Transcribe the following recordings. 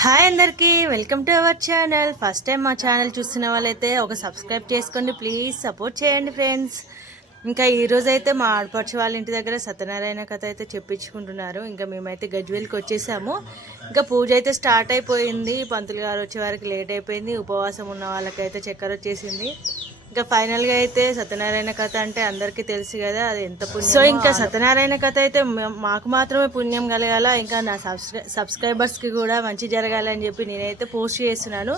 Hi అందరికీ, welcome to our channel. First time మా channel చూస్తున్న వాళ్ళైతే ఒక సబ్స్క్రైబ్ చేసుకోండి, ప్లీజ్ సపోర్ట్ చేయండి ఫ్రెండ్స్. ఇంకా ఈరోజు అయితే మా ఆడపడుచు వాళ్ళ ఇంటి దగ్గర సత్యనారాయణ కథ అయితే చెప్పించుకుంటున్నారు. ఇంకా మేమైతే గజ్వేల్కి వచ్చేసాము. ఇంకా పూజ అయితే స్టార్ట్ అయిపోయింది. పంతులు గారు వచ్చే వారికి లేట్ అయిపోయింది. ఉపవాసం ఉన్న వాళ్ళకైతే చక్కెర వచ్చేసింది. ఇంకా ఫైనల్గా అయితే సత్యనారాయణ కథ అంటే అందరికీ తెలుసు కదా, అది ఎంత పుణ్యం. సో ఇంకా సత్యనారాయణ కథ అయితే మాకు మాత్రమే పుణ్యం కలగాల, ఇంకా నా సబ్స్క్రైబర్స్కి కూడా మంచి జరగాలని చెప్పి నేనైతే పోస్ట్ చేస్తున్నాను.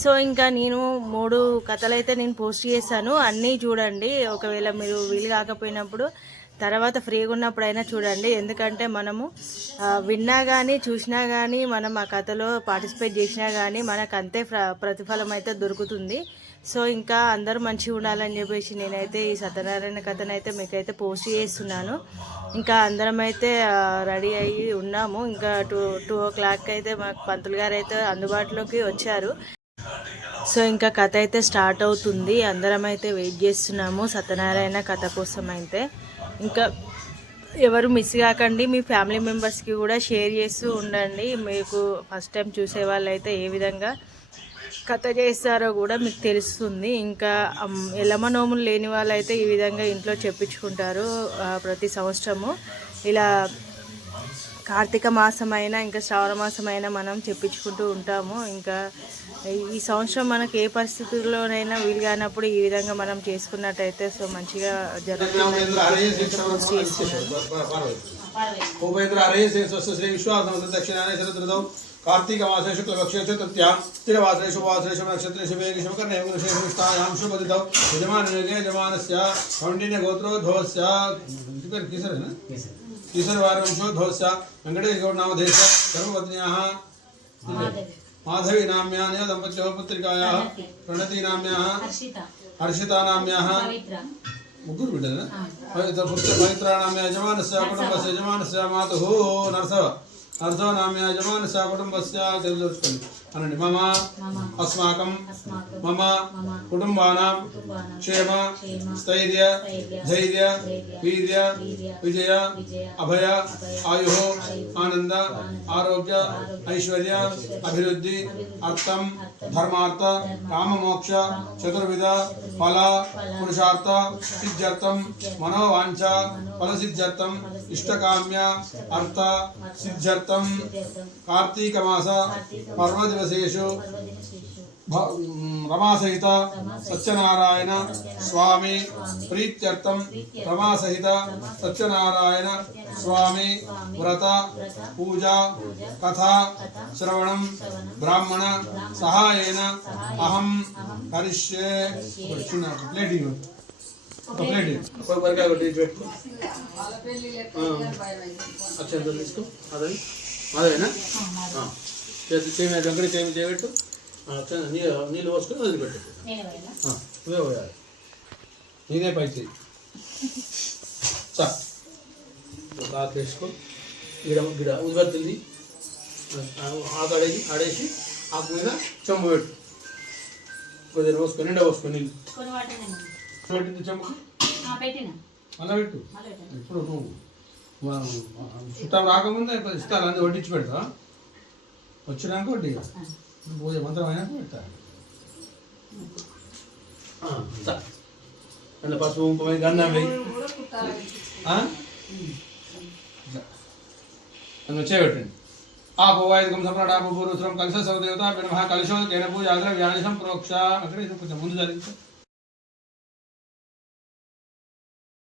సో ఇంకా నేను 3 కథలు అయితే నేను పోస్ట్ చేశాను, అన్నీ చూడండి. ఒకవేళ మీరు వీలు కాకపోయినప్పుడు తర్వాత ఫ్రీగా ఉన్నప్పుడైనా చూడండి. ఎందుకంటే మనము విన్నా కానీ చూసినా కానీ మనం ఆ కథలో పార్టిసిపేట్ చేసినా కానీ మనకు అంతే ప్రతిఫలం అయితే దొరుకుతుంది. సో ఇంకా అందరూ మంచిగా ఉండాలని చెప్పేసి నేనైతే ఈ సత్యనారాయణ కథను అయితే మీకైతే పోస్ట్ చేస్తున్నాను. ఇంకా అందరం అయితే రెడీ అయ్యి ఉన్నాము. ఇంకా 2 o'clock అయితే మాకు పంతులు గారు అయితే అందుబాటులోకి వచ్చారు. సో ఇంకా కథ అయితే స్టార్ట్ అవుతుంది. అందరం అయితే వెయిట్ చేస్తున్నాము సత్యనారాయణ కథ కోసం అయితే. ఇంకా ఎవరు మిస్ కాకండి, మీ ఫ్యామిలీ మెంబర్స్కి కూడా షేర్ చేస్తూ ఉండండి. మీకు ఫస్ట్ టైం చూసే వాళ్ళైతే ఏ విధంగా కథ చేస్తారో కూడా మీకు తెలుస్తుంది. ఇంకా ఎల్లమ్మ నోములు లేని వాళ్ళైతే ఈ విధంగా ఇంట్లో చెప్పించుకుంటారు ప్రతి సంవత్సరము. ఇలా కార్తీక మాసమైనా ఇంకా శ్రావణ మాసమైనా మనం చెప్పించుకుంటూ ఉంటాము. ఇంకా ఈ సంవత్సరం మనకు ఏ పరిస్థితుల్లోనైనా వీలు కానప్పుడు ఈ విధంగా మనం చేసుకున్నట్టయితే సో మంచిగా జరుగుతుంది. कार्तिक मासे शुक्ल पक्षे तृतीया स्थिरवासरे शुभवासरे शुभ नक्षत्रे शुभे शुभकर्णे शुभनिष्ठायां शुभदितौ यजमानस्य यजमानस्य कौंडिन्य गोत्रोद्भवस्य किसर है ना किसर वारवंशोद्भवस्य वेंकटेश गौड़ नामधेयस्य धर्मपत्न्याः माधवी नाम्याः दंपत्योः पुत्रिकायाः प्रणति नाम्याः हर्षिता नाम्याः मुग्गुरु बिड्डल पवित्रा नाम्याः यजमानस्य कुटुंबस्य यजमानस्य मातुः नरसव अर्धो नाम्य यजमानस्य कुटुंबस्य तेलुगुस्कंड अनंడి मम अस्माकं मम कुटुंबानां क्षेम स्थैर्य धैर्य वीर्य विजय अभय आयुः आनंद आरोग्य ऐश्वर्य अभिवृद्धि अर्थम धर्मार्थ काम मोक्ष चतुर्विध फल पुरुषार्थ सिद्ध्यर्थम मनोवांछ फल सिद्ध्यर्थम इष्टकाम्य अर्थ सिद्ध्यर्थम कार्तिक मास पर्व दिवसेषु रमासहित सत्यनारायण स्वामी प्रीत्यर्थम रमासहित सत्यनारायण स्वामी व्रत पूजा कथा श्रवणं ब्राह्मण सहायेन अहम करिष्ये. अच्छा తీసుకో అదేనా వెంకట చేయబెట్టు నీళ్ళు పోసుకొని వదిలిపెట్టు. నువ్వే పోయాలి, నేనే పై చేయి. ఆకు వేసుకో, గిడ గిడ ఉదిపెడుతుంది. ఆకు ఆడేసి ఆకు మీద చెంబు పెట్టు, కొద్దిగా పోసుకొని నిండా పోసుకొని నీళ్ళు పెట్టింది చెంబు మళ్ళీ పెట్టు. ఇప్పుడు నువ్వు చుట్టాలు రాకముందే ఇస్తారు, అందు వడ్డించి పెడతా. వచ్చినాక వడ్డీ పూజ మంత్రం అయినాక పెడతా. అందులో పసుపు కుంకుమ గంధం వేయి, అందులో చేయబెట్టండి. ఆపు వాయుకం సమ్రాట్ ఆపు పూర్వశ్రం కలశ సౌదేవత నమః కలశో కేన పూజ ఆగ్ర వ్యానిషం ప్రోక్ష. అక్కడ కొంచెం ముందు జరిగింది.